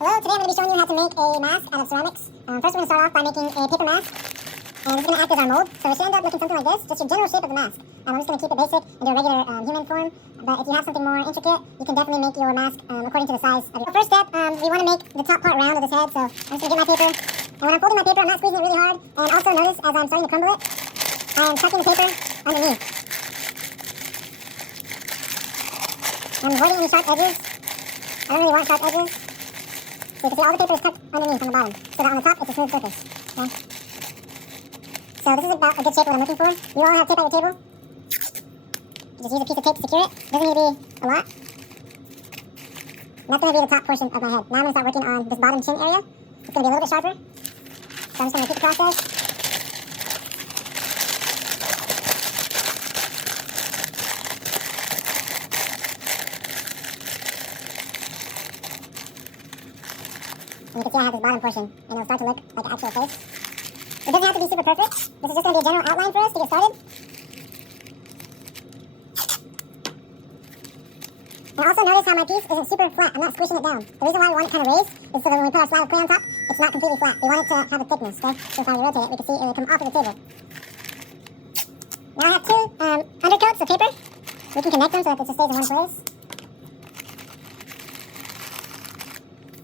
Hello, today I'm going to be showing you how to make a mask out of ceramics. First we're going to start off by making a paper mask, and this is going to act as our mold. So it should end up looking something like this, just your general shape of the mask. I'm just going to keep it basic and do a regular human form, but if you have something more intricate, you can definitely make your mask according to the size of your... First step, we want to make the top part round of this head, so I'm just going to get my paper, and when I'm folding my paper, I'm not squeezing it really hard, and also notice as I'm starting to crumble it, I am tucking the paper underneath. I'm avoiding any sharp edges. I don't really want sharp edges. So you can see all the paper is tucked underneath on the bottom, so that on the top it's a smooth surface. Okay? So this is about a good shape what I'm looking for. You all have tape at your table. Just use a piece of tape to secure it. Doesn't need to be a lot. And that's going to be the top portion of my head. Now I'm going to start working on this bottom chin area. It's going to be a little bit sharper. So I'm just going to repeat the process. And you can see I have this bottom portion, and it'll start to look like an actual face. It doesn't have to be super perfect. This is just going to be a general outline for us to get started. And also notice how my piece isn't super flat. I'm not squishing it down. The reason why we want it kind of raised is so that when we put our slab of clay on top, it's not completely flat. We want it to have a thickness, okay? So if I rotate it, we can see it will come off of the table. Now I have two undercoats of paper. We can connect them so that it just stays in one place.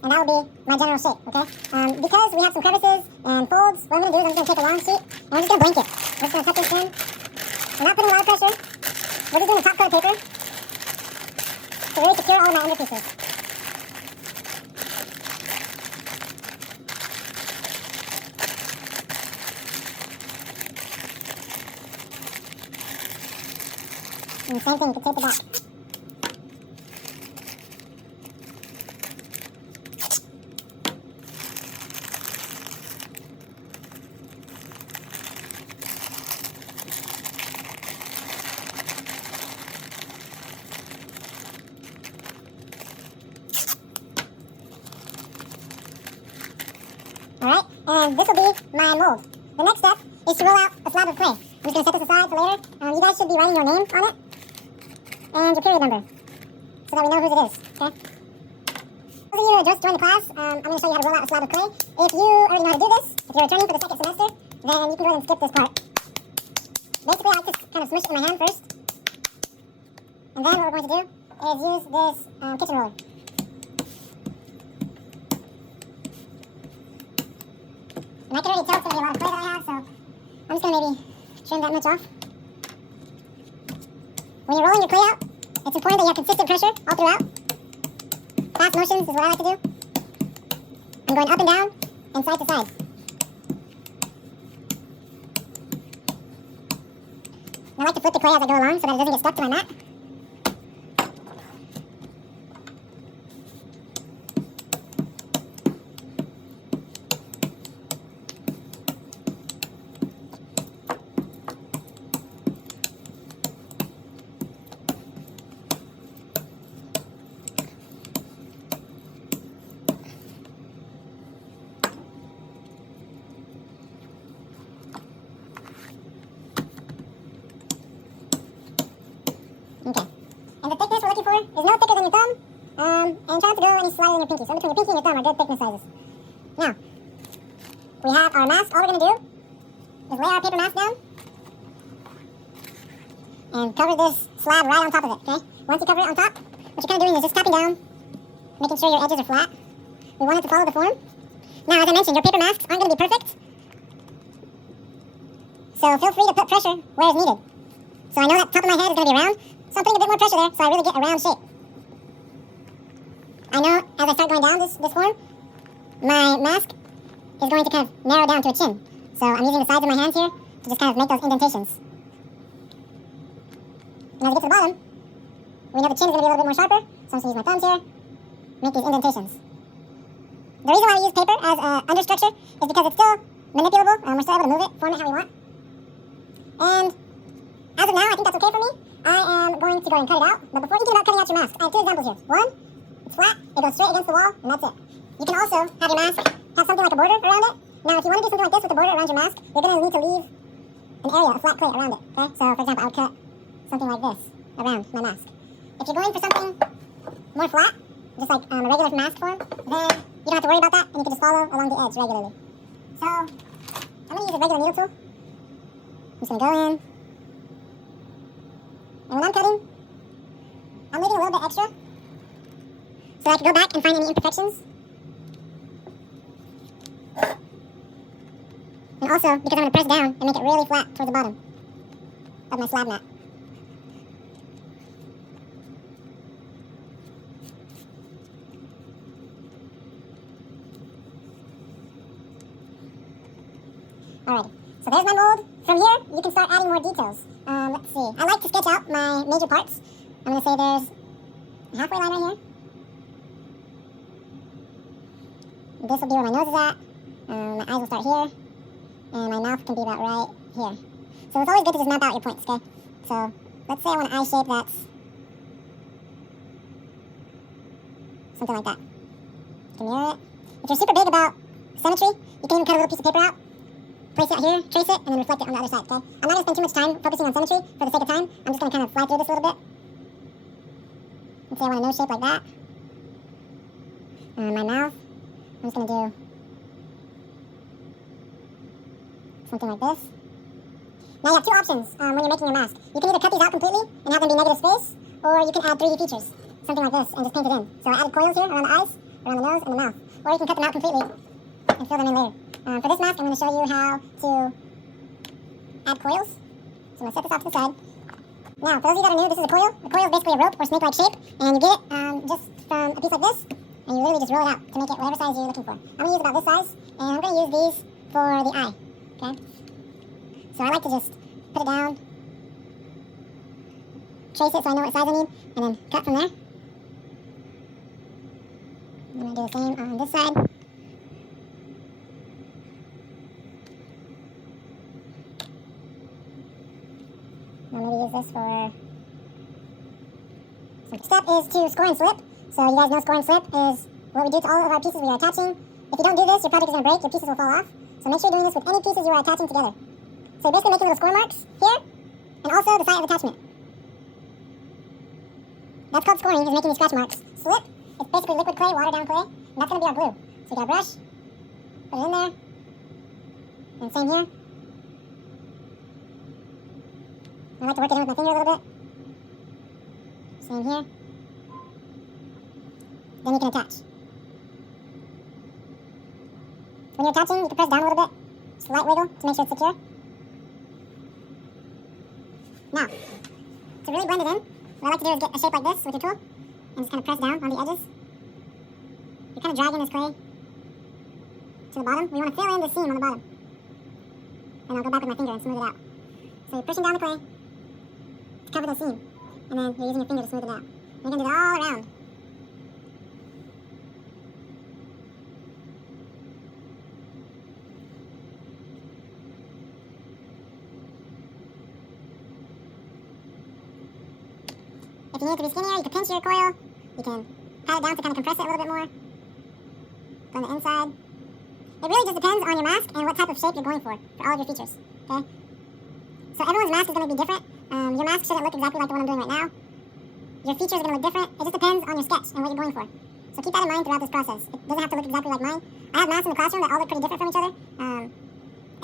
And that will be my general shape, okay? Because we have some crevices and folds, what I'm going to do is I'm just going to take a long sheet and I'm just going to blank it. I'm just going to tuck this in. We're not putting a lot of pressure. We're just doing the top coat of paper to really secure all of my underpieces. And the same thing, you can tape it back. Alright, and this will be my mold. The next step is to roll out a slab of clay. I'm just going to set this aside for later. You guys should be writing your name on it and your period number so that we know whose it is, okay? Those of you who just joined the class, I'm going to show you how to roll out a slab of clay. If you already know how to do this, if you're returning for the second semester, then you can go ahead and skip this part. Basically, I like to kind of smush it in my hand first. And then what we're going to do is use this kitchen roller. And I can already tell it's going to be a lot of clay that I have, so I'm just going to maybe trim that much off. When you're rolling your clay out, it's important that you have consistent pressure all throughout. Fast motions is what I like to do. I'm going up and down and side to side. And I like to flip the clay as I go along so that it doesn't get stuck to my mat. Okay. And the thickness we're looking for is no thicker than your thumb. And try not to go any slighter than your pinky. So between your pinky and your thumb are good thickness sizes. Now, we have our mask. All we're going to do is lay our paper mask down and cover this slab right on top of it, okay? Once you cover it on top, what you're kind of doing is just tapping down, making sure your edges are flat. We want it to follow the form. Now, as I mentioned, your paper masks aren't going to be perfect. So feel free to put pressure where it's needed. So I know that top of my head is going to be round, so I'm putting a bit more pressure there so I really get a round shape. I know as I start going down this form, my mask is going to kind of narrow down to a chin. So I'm using the sides of my hands here to just kind of make those indentations. And as we get to the bottom, we know the chin is going to be a little bit more sharper, so I'm just going to use my thumbs here, make these indentations. The reason why we use paper as understructure is because it's still manipulable, and we're still able to move it, form it how we want. And as of now, I think that's okay for me. I am going to go and cut it out. But before thinking about cutting out your mask, I have two examples here. One, it's flat, it goes straight against the wall, and that's it. You can also have your mask have something like a border around it. Now, if you want to do something like this with a border around your mask, you're going to need to leave an area of flat clay around it. Okay? So, for example, I would cut something like this around my mask. If you're going for something more flat, just like a regular mask form, then you don't have to worry about that, and you can just follow along the edge regularly. So, I'm going to use a regular needle tool. I'm just going to go in. And when I'm cutting, I'm leaving a little bit extra so I can go back and find any imperfections. And also, because I'm going to press down and make it really flat towards the bottom of my slab mat. Alright, so there's my mold. From here, you can start adding more details. Let's see. I like to sketch out my major parts. I'm going to say there's a halfway line right here. This will be where my nose is at. My eyes will start here. And my mouth can be about right here. So it's always good to just map out your points, okay? So let's say I want an eye shape that's something like that. You can mirror it. If you're super big about symmetry, you can even cut a little piece of paper out. Place it out here, trace it, and then reflect it on the other side, okay? I'm not going to spend too much time focusing on symmetry for the sake of time. I'm just going to kind of fly through this a little bit. Let's say I want a nose shape like that. My mouth, I'm just going to do something like this. Now you have two options when you're making your mask. You can either cut these out completely and have them be negative space, or you can add 3D features, something like this, and just paint it in. So I added coils here around the eyes, around the nose, and the mouth. Or you can cut them out completely and fill them in later. For this mask, I'm going to show you how to add coils. So I'm going to set this off to the side. Now, for those of you that are new, this is a coil. A coil is basically a rope or snake-like shape, and you get it just from a piece like this, and you literally just roll it out to make it whatever size you're looking for. I'm going to use about this size, and I'm going to use these for the eye, okay? So I like to just put it down, trace it so I know what size I need, and then cut from there. I'm going to do the same on this side. I'll maybe use this for... So step is to score and slip. So you guys know score and slip is what we do to all of our pieces we are attaching. If you don't do this, your project is going to break, your pieces will fall off. So make sure you're doing this with any pieces you are attaching together. So you're basically making little score marks here, and also the side of attachment. That's called scoring, is making these scratch marks. Slip is basically liquid clay, watered down clay, and that's going to be our glue. So you got a brush, put it in there, and same here. I like to work it in with my finger a little bit. Same here. Then you can attach. When you're attaching, you can press down a little bit. Slight wiggle to make sure it's secure. Now, to really blend it in, what I like to do is get a shape like this with your tool and just kind of press down on the edges. You're kind of dragging this clay to the bottom. We want to fill in the seam on the bottom. And I'll go back with my finger and smooth it out. So you're pushing down the clay to cover the seam, and then you're using your finger to smooth it out. And you're going to do that all around. If you need it to be skinnier, you can pinch your coil. You can pat it down to kind of compress it a little bit more. Go on the inside. It really just depends on your mask and what type of shape you're going for all of your features, okay? So everyone's mask is going to be different. Your mask shouldn't look exactly like the one I'm doing right now. Your features are going to look different. It just depends on your sketch and what you're going for. So keep that in mind throughout this process. It doesn't have to look exactly like mine. I have masks in the classroom that all look pretty different from each other, and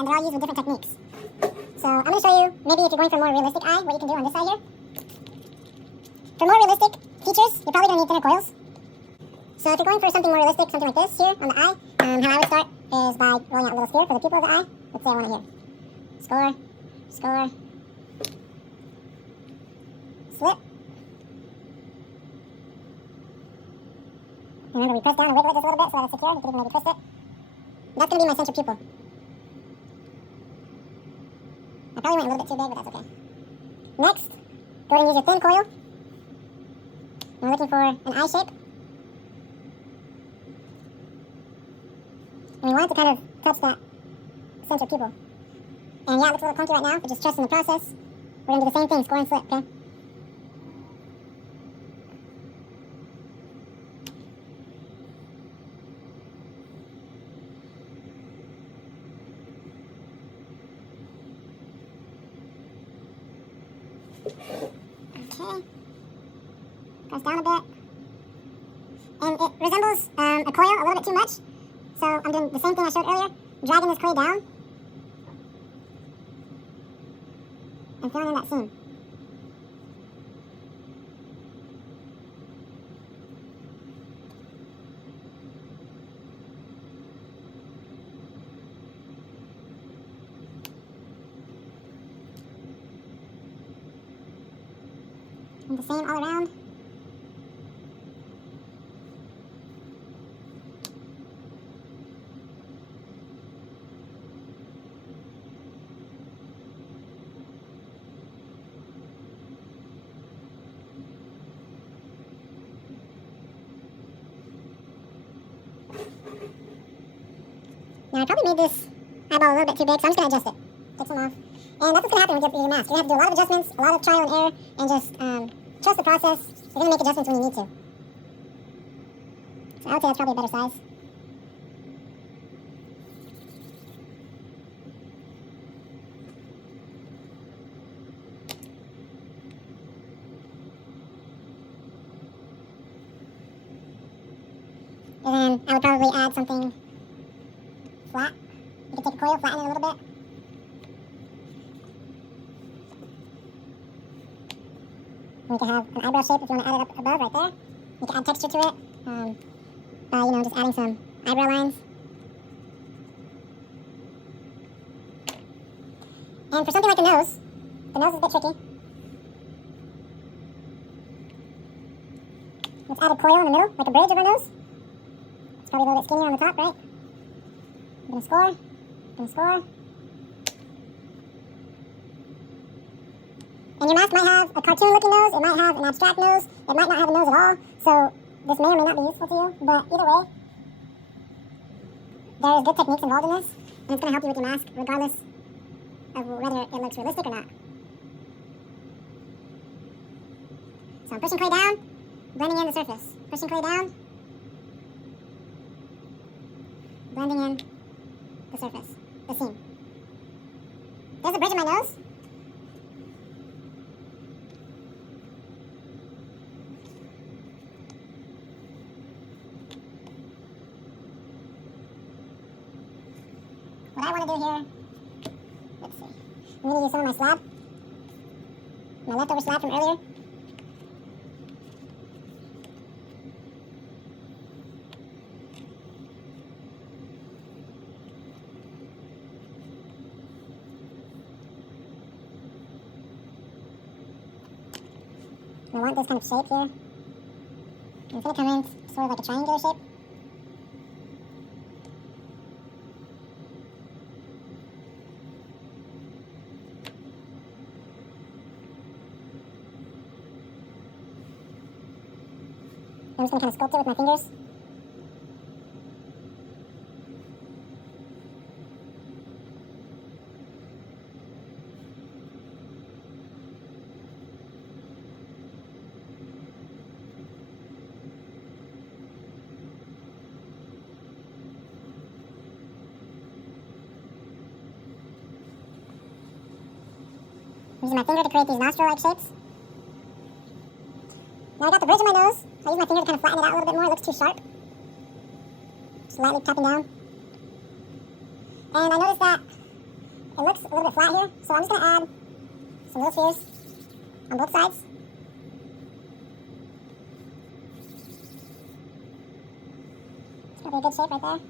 they're all used with different techniques. So I'm going to show you, maybe if you're going for a more realistic eye, what you can do on this side here. For more realistic features, you're probably going to need thinner coils. So if you're going for something more realistic, something like this here on the eye, how I would start is by rolling out a little sphere for the pupil of the eye. Let's say I want it here. Score, score, slip. Remember, we press down and wiggle it just a little bit so that it's secure. You can even maybe twist it. That's going to be my central pupil. I probably went a little bit too big, but that's okay. Next, go ahead and use your thin coil. And we're looking for an eye shape. And we want it to kind of touch that central pupil. And yeah, it looks a little clunky right now, but just trust in the process. We're going to do the same thing, score and slip, okay? Okay. Press down a bit. and it resembles a coil a little bit too much. So I'm doing the same thing I showed earlier, dragging this clay down and filling in that seam. And the same all around. Now I probably made this eyeball a little bit too big, so I'm just going to adjust it. Take some off. And that's what's going to happen with your mask. You're going to have to do a lot of adjustments, a lot of trial and error, and just trust the process. You're going to make adjustments when you need to. So I would say that's probably a better size. And then I would probably add something flat. You could take a coil, flatten it a little bit. You can have an eyebrow shape if you want to add it up above right there. You can add texture to it by, just adding some eyebrow lines. And for something like the nose is a bit tricky. Let's add a coil in the middle, like a bridge of our nose. It's probably a little bit skinnier on the top, right? I'm gonna score. And your mask might have a cartoon-looking nose, it might have an abstract nose, it might not have a nose at all, so this may or may not be useful to you, but either way, there's good techniques involved in this, and it's going to help you with your mask, regardless of whether it looks realistic or not. So I'm pushing clay down, blending in the surface. Pushing clay down, blending in the surface, the seam. There's the bridge of my nose. What I want to do here, let's see. I'm going to use some of my slab, my leftover slab from earlier. I want this kind of shape here. And it's going to come in sort of like a triangular shape. I'm just going to kind of sculpt it with my fingers. I'm using my finger to create these nostril-like shapes. Now I got the bridge of my nose. I use my finger to kind of flatten it out a little bit more. It looks too sharp. Just lightly tapping down. And I noticed that it looks a little bit flat here, so I'm just going to add some little spheres on both sides. It's going to be a good shape right there.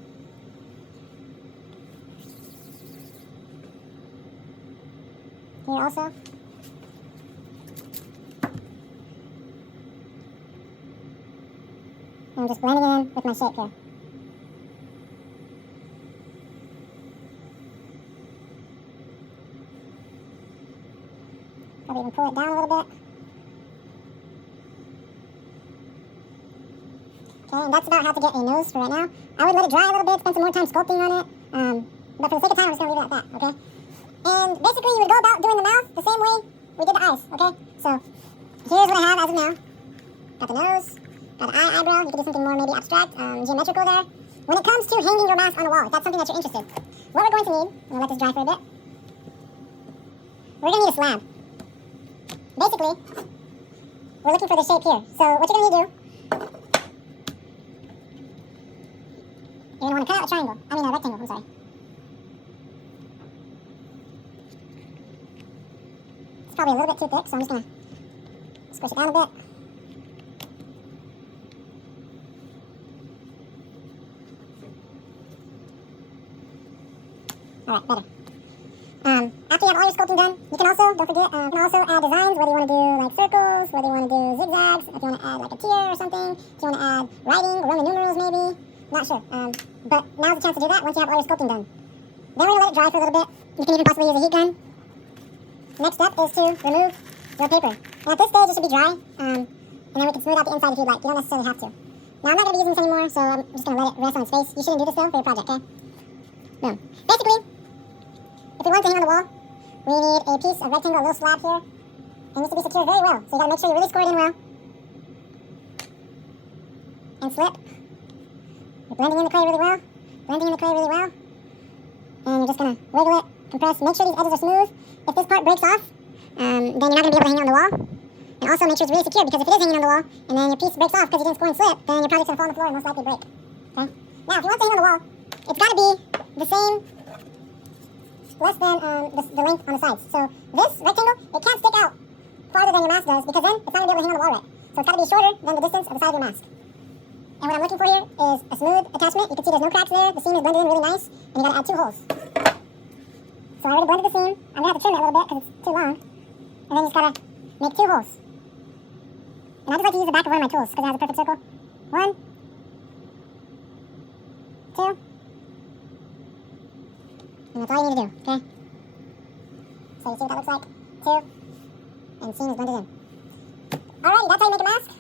Here also. And I'm just blending it in with my shape here. Probably even pull it down a little bit. Okay, and that's about how to get a nose for right now. I would let it dry a little bit, spend some more time sculpting on it. But for the sake of time, I'm just going to leave it at that, okay? And basically, you would go about doing the mouth the same way we did the eyes, okay? So, here's what I have as of now. Got the nose, got the eyebrow. You could do something more maybe abstract, geometrical there. When it comes to hanging your mask on the wall, if that's something that you're interested, what we're going to need, I'm going to let this dry for a bit. We're going to need a slab. Basically, we're looking for the shape here. So, what you're going to do you're going to want to cut out a triangle. I mean a rectangle, I'm sorry. It's probably a little bit too thick, so I'm just going to squish it down a bit. Alright, better. After you have all your sculpting done, you can also, don't forget, you can also add designs, whether you want to do like circles, whether you want to do zigzags, if you want to add like a tier or something, if you want to add writing, Roman numerals maybe, not sure. But now's the chance to do that once you have all your sculpting done. Then we're going to let it dry for a little bit. You can even possibly use a heat gun. Next step is to remove your paper. And at this stage it should be dry, and then we can smooth out the inside if you'd like. You don't necessarily have to. Now I'm not going to be using this anymore, so I'm just going to let it rest on its face. You shouldn't do this though for your project, okay? Boom. Basically, if we want it to hang on the wall, we need a piece of rectangle, a little slab here. It needs to be secured very well, so you got to make sure you really score it in well. And slip. You're blending in the clay really well. Blending in the clay really well. And you're just going to wiggle it, compress. Make sure these edges are smooth. If this part breaks off, then you're not going to be able to hang it on the wall. And also make sure it's really secure, because if it is hanging on the wall, and then your piece breaks off because you didn't score and slip, then your project's going to fall on the floor and most likely break. Okay? Now, if you want it to hang on the wall, it's got to be the same, less than the length on the sides. So this rectangle, it can't stick out farther than your mask does, because then it's not going to be able to hang on the wall right. So it's got to be shorter than the distance of the side of your mask. And what I'm looking for here is a smooth attachment. You can see there's no cracks there. The seam is blended in really nice, and you got to add 2 holes. So I already blended the seam. I'm going to have to trim it a little bit because it's too long. And then you just got to make 2 holes. And I just like to use the back of one of my tools because it has a perfect circle. 1, 2. And that's all you need to do, okay? So you see what that looks like? 2. And seam is blended in. Alrighty, that's how you make a mask.